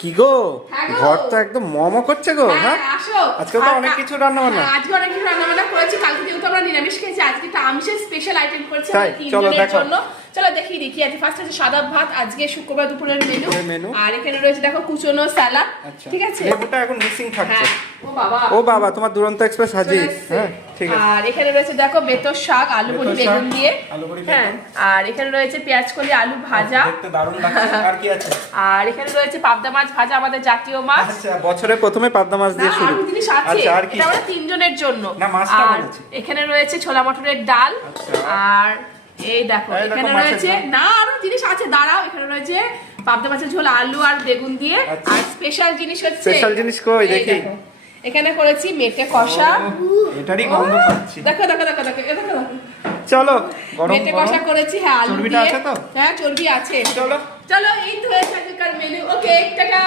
কি গো, ঘর তো একদম মমো করছে গো। হ্যাঁ আসো, আজকে তো অনেক কিছু রান্না বান্না। আজকে অনেক কিছু রান্না বান্না করেছি। কালকে যেহেতু আমরা নিরামিষ খেয়েছি, আজকে একটা আমিষের স্পেশাল আইটেম করেছি তাই, চলো তিনজনের দেখো। জন্য। চলো দেখিয়ে দিই কি আছে। ফার্স্ট আছে সাদা ভাত, আজকে শুক্রবার দুপুরের মেনু। আর এখানে রয়েছে দেখো কুচনো স্যালাড। ঠিক আছে, লেবুটা এখন মিসিং থাকছে। হ্যাঁ, ও বাবা তোমার দুরন্ত এক্সপ্রেস হাজির। হ্যাঁ ঠিক আছে। আর এখানে রয়েছে দেখো বেতর শাক, আলু বড়ি বেগুন দিয়ে। হ্যাঁ, আর এখানে রয়েছে পেঁয়াজ কলি আলু ভাজা। দেখতে দারুণ লাগছে। আর কি আছে? আর এখানে রয়েছে পাবদা মাছ ভাজা, আমাদের জাতীয় মাছ। আচ্ছা, বছরের প্রথমে পাবদা মাছ দিয়ে শুরু। আরো জিনিস আছে, আচ্ছা, আর কি? এটা আমরা তিনজনের জন্য। না, মাছটা আর বলেছি। এখানে রয়েছে ছোলা মটরের ডাল। আচ্ছা। আর এই দেখো এই দেখো এখানে মাছের রয়েছে, ঝোল। না আরো জিনিস আছে, দাঁড়াও। এখানে রয়েছে পাবদা মাছের ঝোল আলু আর বেগুন দিয়ে। আচ্ছা। আর স্পেশাল জিনিস হচ্ছে, স্পেশাল জিনিস কই এই দেখি। দেখো, এখানে করেছি মেটে কষা। এটারই গন্ধ পাচ্ছি। দেখো দেখো দেখো দেখো, এই দেখো দেখো। চলো গরম মেটে কষা করেছি, হ্যাঁ আলু চর্বিটা দিয়ে। আছে তো? হ্যাঁ চর্বি আছে। চলো চলো এই তো হয়েছে আজকের মেনু। ওকে টাটা।